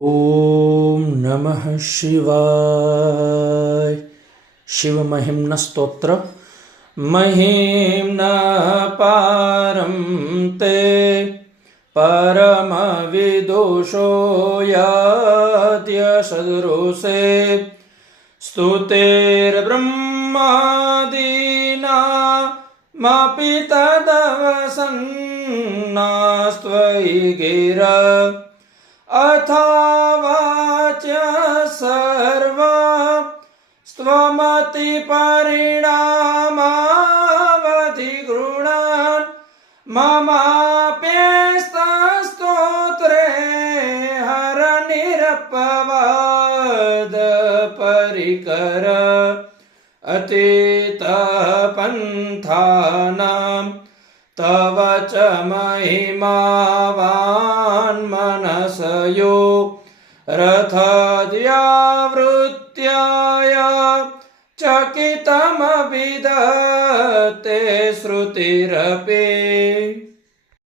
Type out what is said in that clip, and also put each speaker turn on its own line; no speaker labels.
ઓમ નમઃ શિવાય શિવ મહિમ્ન સ્તોત્ર મહિમ્ના પારમ તે પરમ વિદોષો યાદ્ય સદૃશે સ્તુતેર્બ્રહ્માદીના માપિતદવસન્નાસ્ત્વૈ ગિરા अथावाच सर्वा स्वमतिपरिणामावधिगृणान् ममाप्यस्तस्तोत्रे हरनिरपवादपरिकर अतीतपन्थानां तव च महिमावान्मनसयो रथद्यावृत्याय चकितमभिदत्ते श्रुतिरपि